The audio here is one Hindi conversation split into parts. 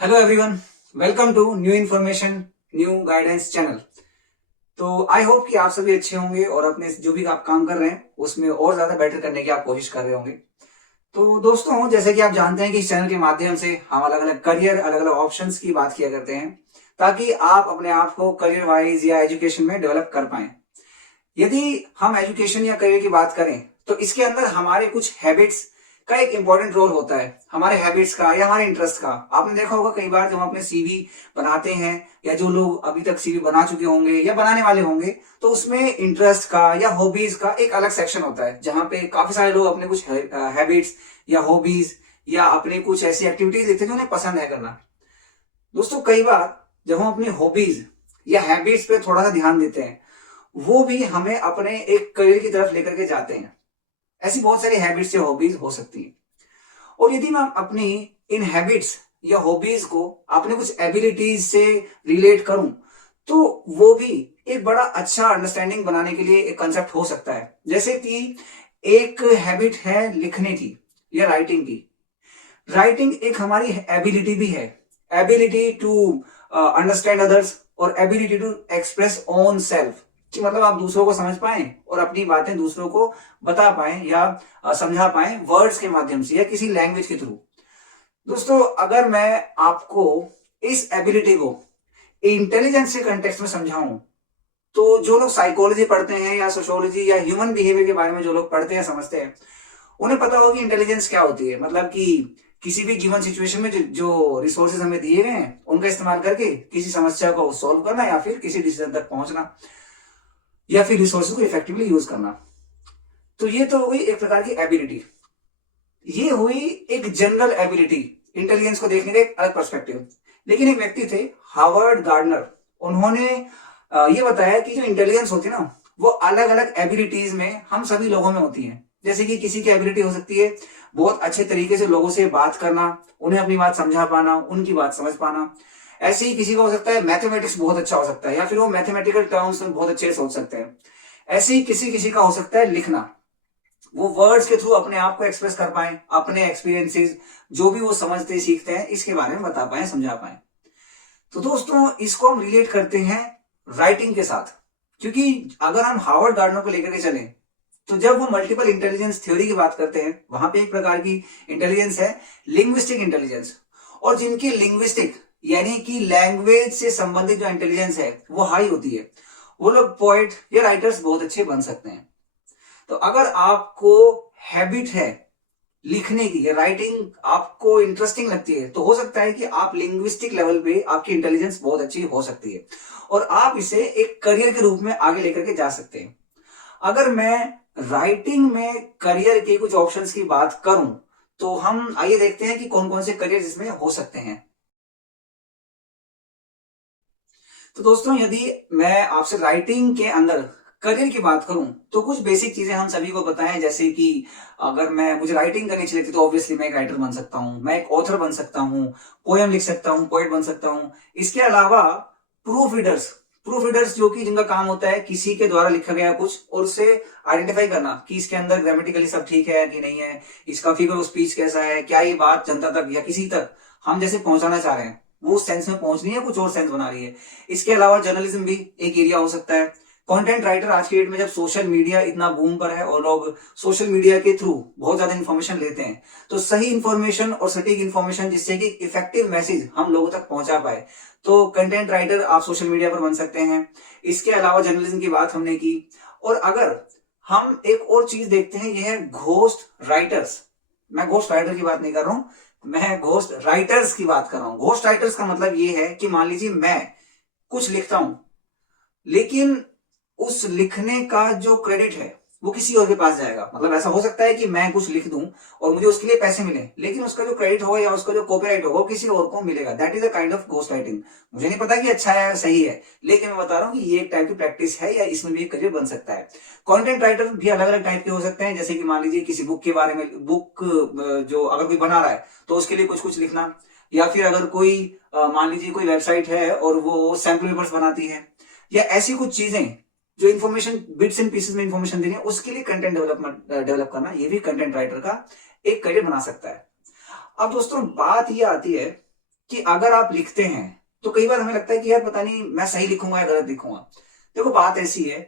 Hello everyone, welcome to new information new guidance channel. तो आई होप कि आप सभी अच्छे होंगे और अपने जो भी आप काम कर रहे हैं उसमें और ज्यादा बेटर करने की आप कोशिश कर रहे होंगे। तो दोस्तों, जैसे कि आप जानते हैं कि इस चैनल के माध्यम से हम अलग अलग करियर, अलग अलग ऑप्शंस की बात किया करते हैं ताकि आप अपने आप को करियर वाइज या एजुकेशन में डेवलप कर पाएं। यदि हम एजुकेशन या करियर की बात करें तो इसके अंदर हमारे कुछ हैबिट्स का एक इंपॉर्टेंट रोल होता है, हमारे हैबिट्स का या हमारे इंटरेस्ट का। आपने देखा होगा कई बार जब हम अपने सीवी बनाते हैं या जो लोग अभी तक सीवी बना चुके होंगे या बनाने वाले होंगे तो उसमें इंटरेस्ट का या हॉबीज का एक अलग सेक्शन होता है जहां पे काफी सारे लोग अपने कुछ हैबिट्स या हॉबीज या अपने कुछ ऐसी एक्टिविटीज देखते हैं जो उन्हें पसंद है करना। दोस्तों, कई बार जब हम अपनी हॉबीज या हैबिट्स पे थोड़ा सा ध्यान देते हैं वो भी हमें अपने एक करियर की तरफ लेकर के जाते हैं। ऐसी बहुत सारी हैबिट्स या हॉबीज हो सकती है और यदि मैं अपनी इन हैबिट्स या हॉबीज को अपने कुछ एबिलिटीज से रिलेट करूं तो वो भी एक बड़ा अच्छा अंडरस्टैंडिंग बनाने के लिए एक कंसेप्ट हो सकता है। जैसे कि एक हैबिट है लिखने की या राइटिंग की। राइटिंग एक हमारी एबिलिटी भी है, एबिलिटी टू अंडरस्टैंड अदर्स और ability to express own self, कि मतलब आप दूसरों को समझ पाए और अपनी बातें दूसरों को बता पाए या समझा पाए वर्ड्स के माध्यम से या किसी लैंग्वेज के थ्रू। दोस्तों, अगर मैं आपको इस एबिलिटी को इंटेलिजेंस के कंटेक्स्ट में समझाऊं तो जो लोग साइकोलॉजी पढ़ते हैं या सोशियोलॉजी या ह्यूमन बिहेवियर के बारे में जो लोग पढ़ते हैं समझते हैं उन्हें पता होगा कि इंटेलिजेंस क्या होती है। मतलब कि किसी भी गिवन सिचुएशन में जो रिसोर्सेज हमें दिए गए हैं उनका इस्तेमाल करके किसी समस्या को सॉल्व करना या फिर किसी डिसीजन तक पहुंचना या फिर रिसोर्सेज को इफेक्टिवली यूज करना। तो ये तो हुई एक प्रकार की एबिलिटी, ये हुई एक जनरल एबिलिटी, इंटेलिजेंस को देखने का एक अलग पर्सपेक्टिव। लेकिन एक व्यक्ति थे हार्वर्ड गार्डनर, उन्होंने ये बताया कि जो इंटेलिजेंस होती है ना वो अलग अलग एबिलिटीज में हम सभी लोगों में होती है। जैसे कि किसी की एबिलिटी हो सकती है बहुत अच्छे तरीके से लोगों से बात करना, उन्हें अपनी बात समझा पाना, उनकी बात समझ पाना। ऐसे ही किसी को हो सकता है मैथमेटिक्स बहुत अच्छा हो सकता है या फिर वो मैथमेटिकल टर्म्स में बहुत अच्छे से सोच सकते हैं। ऐसे ही किसी किसी का हो सकता है लिखना, वो वर्ड्स के थ्रू अपने आप को एक्सप्रेस कर पाए, अपने एक्सपीरियंसेस जो भी वो समझते सीखते हैं इसके बारे में बता पाए, समझा पाए। तो दोस्तों, इसको हम रिलेट करते हैं राइटिंग के साथ, क्योंकि अगर हम हार्वर्ड गार्डनर को लेकर के चले तो जब वो मल्टीपल इंटेलिजेंस थ्योरी की बात करते हैं वहां पे एक प्रकार की इंटेलिजेंस है लिंग्विस्टिक इंटेलिजेंस। और जिनकी लिंग्विस्टिक यानी कि लैंग्वेज से संबंधित जो इंटेलिजेंस है वो हाई होती है, वो लोग पोएट या राइटर्स बहुत अच्छे बन सकते हैं। तो अगर आपको हैबिट है लिखने की या राइटिंग आपको इंटरेस्टिंग लगती है तो हो सकता है कि आप लिंग्विस्टिक लेवल पे आपकी इंटेलिजेंस बहुत अच्छी हो सकती है और आप इसे एक करियर के रूप में आगे लेकर के जा सकते हैं। अगर मैं राइटिंग में करियर के कुछ ऑप्शंस की बात करूं तो हम आइए देखते हैं कि कौन कौन से करियर इसमें हो सकते हैं। तो दोस्तों, यदि मैं आपसे राइटिंग के अंदर करियर की बात करूं तो कुछ बेसिक चीजें हम सभी को पता है। जैसे कि अगर मुझे राइटिंग करनी चाहिए तो ऑब्वियसली मैं एक राइटर बन सकता हूं, मैं एक ऑथर बन सकता हूं, पोएम लिख सकता हूं, पोएट बन सकता हूं। इसके अलावा प्रूफ रीडर्स, प्रूफ रीडर्स जो कि जिनका काम होता है किसी के द्वारा लिखा गया कुछ और उसे आइडेंटिफाई करना कि इसके अंदर ग्रामेटिकली सब ठीक है कि नहीं है, इसका फिगर ऑफ स्पीच कैसा है, क्या ये बात जनता तक या किसी तक हम जैसे पहुंचाना चाह रहे हैं वो सेंस में पहुंच रही है, कुछ और सेंस बना रही है। इसके अलावा जर्नलिज्म भी एक एरिया हो सकता है। कंटेंट राइटर आज की डेट में जब सोशल मीडिया इतना बूम पर है और लोग सोशल मीडिया के थ्रू बहुत ज्यादा इंफॉर्मेशन लेते हैं तो सही इंफॉर्मेशन और सटीक इंफॉर्मेशन जिससे कि इफेक्टिव मैसेज हम लोगों तक पहुंचा पाए तो कंटेंट राइटर आप सोशल मीडिया पर बन सकते हैं। इसके अलावा जर्नलिज्म की बात हमने की। और अगर हम एक और चीज देखते हैं यह है घोस्ट राइटर्स। मैं घोस्ट राइटर की बात नहीं कर रहा हूं, मैं घोस्ट राइटर्स की बात कर रहा हूं। घोस्ट राइटर्स का मतलब ये है कि मान लीजिए मैं कुछ लिखता हूं लेकिन उस लिखने का जो क्रेडिट है वो किसी और के पास जाएगा। मतलब ऐसा हो सकता है कि मैं कुछ लिख दूं और मुझे उसके लिए पैसे मिले लेकिन उसका जो क्रेडिट होगा या उसका जो कॉपीराइट होगा वो किसी और को मिलेगा। That is a kind of ghost writing. मुझे नहीं पता कि अच्छा है सही है लेकिन मैं बता रहा हूं कि ये एक टाइप की प्रैक्टिस है या इसमें भी एक करियर बन सकता है। कंटेंट राइटर भी अलग अलग टाइप के हो सकते हैं। जैसे कि मान लीजिए किसी बुक के बारे में, बुक जो अगर कोई बना रहा है तो उसके लिए कुछ कुछ लिखना, या फिर अगर कोई मान लीजिए कोई वेबसाइट है और वो सैंपल पेपर्स बनाती है या ऐसी कुछ चीजें जो इन्फॉर्मेशन बिट्स एंड पीसेस में इन्फॉर्मेशन देनी है उसके लिए कंटेंट डेवलप करना, ये भी कंटेंट राइटर का एक करियर बना सकता है। अब दोस्तों, बात ये आती है कि अगर आप लिखते हैं तो कई बार हमें लगता है कि यार पता नहीं मैं सही लिखूंगा या गलत लिखूंगा। देखो बात ऐसी है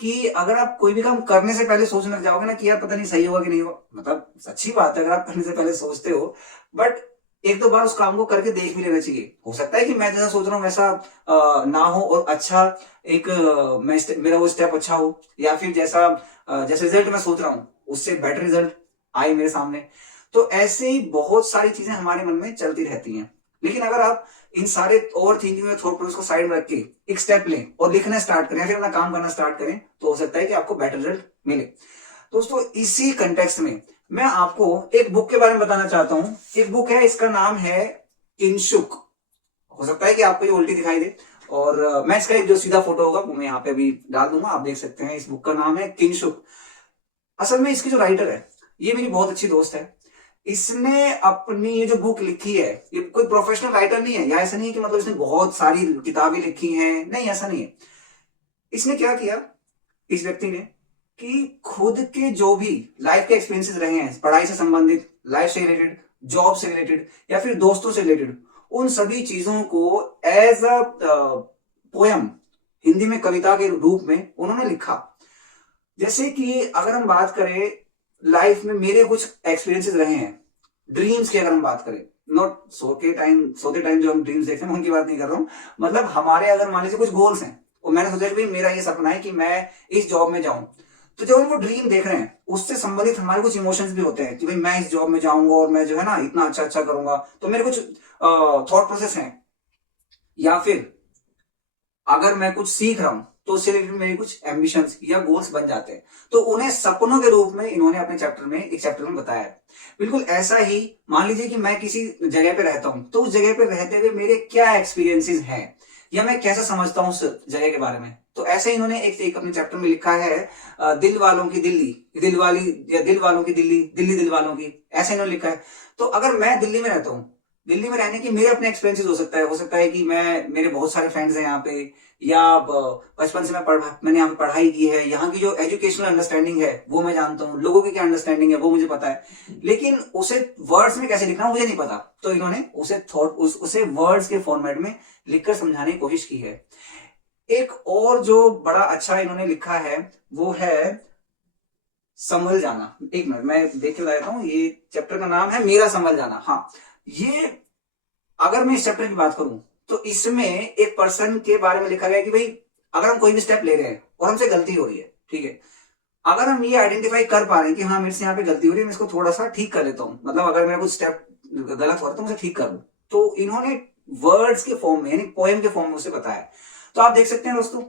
कि अगर आप कोई भी काम करने से पहले सोचने लग जाओगे ना कि यार पता नहीं सही होगा कि नहीं होगा, मतलब अच्छी बात है अगर आप करने से पहले सोचते हो, बट एक दो बार उस काम को करके देख भी लेना चाहिए। हो सकता है कि मैं जैसा सोच रहा हूँ वैसा ना हो और अच्छा एक मेरा वो स्टेप अच्छा हो, या फिर जैसे रिजल्ट मैं सोच रहा हूँ उससे बेटर रिजल्ट आए मेरे सामने। तो ऐसे ही बहुत सारी चीजें हमारे मन में चलती रहती हैं। लेकिन अगर आप इन सारे ओवर थिंकिंग में थॉट प्रोसेस को साइड में रख के एक स्टेप लें और लिखना स्टार्ट करें या फिर अपना काम करना स्टार्ट करें, तो हो सकता है कि आपको बेटर रिजल्ट मिले। दोस्तों इसी कंटेक्स्ट में मैं आपको एक बुक के बारे में बताना चाहता हूं। एक बुक है, इसका नाम है किंशुक। हो सकता है कि आपको ये उल्टी दिखाई दे, और मैं इसका एक जो सीधा फोटो होगा वो मैं यहाँ पे भी डाल दूंगा, आप देख सकते हैं। इस बुक का नाम है किंशुक। असल में इसकी जो राइटर है ये मेरी बहुत अच्छी दोस्त है। इसने अपनी ये जो बुक लिखी है, ये कोई प्रोफेशनल राइटर नहीं है, या ऐसा नहीं है कि मतलब इसने बहुत सारी किताबें लिखी हैं, नहीं ऐसा नहीं है। इसने क्या किया इस व्यक्ति ने कि खुद के जो भी लाइफ के एक्सपीरियंसेस रहे हैं, पढ़ाई से संबंधित, लाइफ से रिलेटेड, जॉब से रिलेटेड या फिर दोस्तों से रिलेटेड, उन सभी चीजों को एज अ पोयम, हिंदी में कविता के रूप में उन्होंने लिखा। जैसे कि अगर हम बात करें लाइफ में मेरे कुछ एक्सपीरियंसेस रहे हैं, ड्रीम्स की अगर हम बात करें, नॉट सोते टाइम जो हम ड्रीम्स देखते हैं उनकी बात नहीं कर रहा हूं, मतलब हमारे अगर मान लीजिए कुछ गोल्स हैं और मैंने सोचा कि भाई मेरा ये सपना है कि मैं इस जॉब में जाऊं, तो जब हम वो ड्रीम देख रहे हैं उससे संबंधित हमारे कुछ इमोशंस भी होते हैं कि भाई मैं इस जॉब में जाऊंगा और मैं जो है ना इतना अच्छा अच्छा करूंगा, तो मेरे कुछ थॉट प्रोसेस हैं। या फिर अगर मैं कुछ सीख रहा हूं तो उससे रिलेटेड मेरे कुछ एम्बिशंस या गोल्स बन जाते हैं, तो उन्हें सपनों के रूप में इन्होंने अपने एक चैप्टर में बताया है। बिल्कुल ऐसा ही मान लीजिए कि मैं किसी जगह पे रहता हूं, तो उस जगह पे रहते हुए मेरे क्या एक्सपीरियंसेस हैं या मैं कैसा समझता हूं उस जगह के बारे में। तो ऐसे इन्होंने एक अपने चैप्टर में लिखा है, दिल वालों की दिल्ली, दिल वाली या दिल वालों की दिल्ली, दिल्ली दिल वालों की, ऐसे इन्होंने लिखा है। तो अगर मैं दिल्ली में रहता हूँ, दिल्ली में रहने के मेरे अपने एक्सपीरियंसेस हो सकता है कि मेरे बहुत सारे फ्रेंड्स हैं यहाँ पे, या बचपन से मैंने यहाँ पे पढ़ाई की है, यहाँ की जो एजुकेशनल अंडरस्टैंडिंग है वो मैं जानता हूँ, लोगों की क्या अंडरस्टैंडिंग है वो मुझे पता है, लेकिन उसे वर्ड्स में कैसे लिखना मुझे नहीं पता। तो इन्होंने उसे वर्ड्स के फॉर्मेट में लिखकर समझाने की कोशिश की है। एक और जो बड़ा अच्छा इन्होंने लिखा है वो है संभल जाना। एक मिनट मैं देख के लाता हूँ, ये चैप्टर का नाम है मेरा संभल जाना। हाँ, ये अगर मैं इस चैप्टर की बात करूं तो इसमें एक पर्सन के बारे में लिखा गया कि भाई अगर हम कोई भी स्टेप ले रहे हैं और हमसे गलती हो रही है, ठीक है, अगर हम ये आइडेंटिफाई कर पा रहे हैं कि हाँ मेरे से यहाँ पे गलती हो रही है, मैं इसको थोड़ा सा ठीक कर लेता हूँ, मतलब अगर मेरा कुछ स्टेप गलत हो रहा है तो मुझे ठीक कर लूं, तो इन्होंने वर्ड्स के फॉर्म में यानी पोएम के फॉर्म में उसे बताया। तो आप देख सकते हैं दोस्तों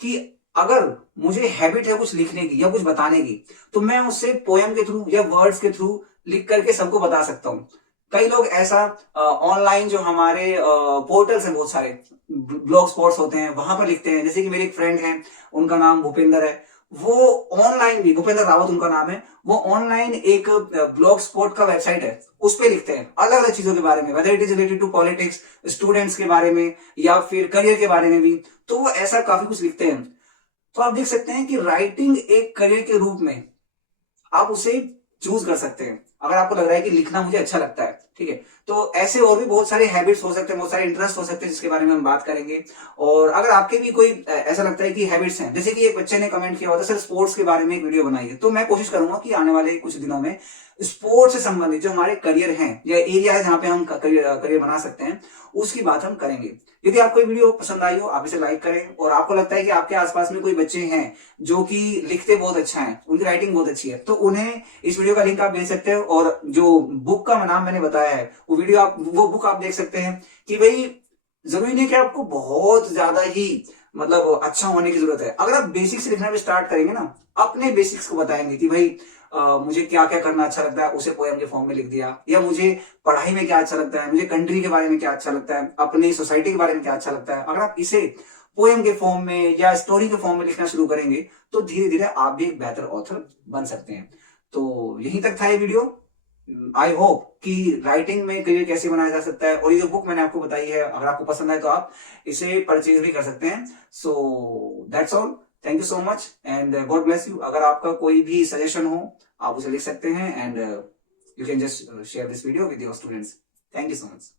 कि अगर मुझे हैबिट है कुछ लिखने की या कुछ बताने की, तो मैं उसे पोएम के थ्रू या वर्ड्स के थ्रू लिख करके सबको बता सकता हूँ। कई लोग ऐसा ऑनलाइन जो हमारे पोर्टल्स हैं, बहुत सारे ब्लॉग स्पॉट्स होते हैं, वहां पर लिखते हैं। जैसे कि मेरे एक फ्रेंड हैं, उनका नाम भूपेंद्र है, वो ऑनलाइन भी, भूपेंद्र रावत उनका नाम है, वो ऑनलाइन एक ब्लॉग स्पॉट का वेबसाइट है, उस पर लिखते हैं अलग अलग चीजों के बारे में, whether it is related to politics, students के बारे में या फिर करियर के बारे में भी। तो वो ऐसा काफी कुछ लिखते हैं। तो आप देख सकते हैं कि राइटिंग एक करियर के रूप में आप उसे चूज कर सकते हैं अगर आपको लग रहा है कि लिखना मुझे अच्छा लगता है, ठीक है। तो ऐसे और भी बहुत सारे हैबिट्स हो सकते हैं, बहुत सारे इंटरेस्ट हो सकते हैं जिसके बारे में हम बात करेंगे। और अगर आपके भी कोई ऐसा लगता है कि हैबिट्स हैं, जैसे कि एक बच्चे ने कमेंट किया हुआ था सर स्पोर्ट्स के बारे में एक वीडियो बनाई है, तो मैं कोशिश करूंगा कि आने वाले कुछ दिनों में स्पोर्ट्स से संबंधित जो हमारे करियर हैं या एरिया है जहां पे हम करियर बना सकते हैं उसकी बात हम करेंगे। यदि आपको ये वीडियो पसंद आई हो आप इसे लाइक करें, और आपको लगता है कि आपके आसपास में कोई बच्चे हैं जो कि लिखते बहुत अच्छा है, उनकी राइटिंग बहुत अच्छी है, तो उन्हें इस वीडियो का लिंक आप भेज सकते हो, और जो बुक का नाम मैंने बताया है वो बुक आप देख सकते हैं। कि भाई जरूरी नहीं कि आपको बहुत ज्यादा ही मतलब अच्छा होने की जरूरत है, अगर आप बेसिक से लिखना भी स्टार्ट करेंगे ना, अपने बेसिक्स को बताएंगे कि भाई मुझे क्या क्या करना अच्छा लगता है, उसे पोएम के फॉर्म में लिख दिया, या मुझे पढ़ाई में क्या अच्छा लगता है, मुझे कंट्री के बारे में क्या अच्छा लगता है, अपनी सोसाइटी के बारे में क्या अच्छा लगता है, अगर आप इसे पोएम के फॉर्म में या स्टोरी के फॉर्म में लिखना शुरू करेंगे तो धीरे धीरे आप भी एक बेहतर ऑथर बन सकते हैं। तो यहीं तक था ये वीडियो। आई होप कि राइटिंग में करियर कैसे बनाया जा सकता है, और ये जो बुक मैंने आपको बताई है अगर आपको पसंद आए तो आप इसे परचेज भी कर सकते हैं। So that's all, thank you so much and God bless you. अगर आपका कोई भी सजेशन हो आप उसे लिख सकते हैं, and you can just share this video with your students. Thank you so much.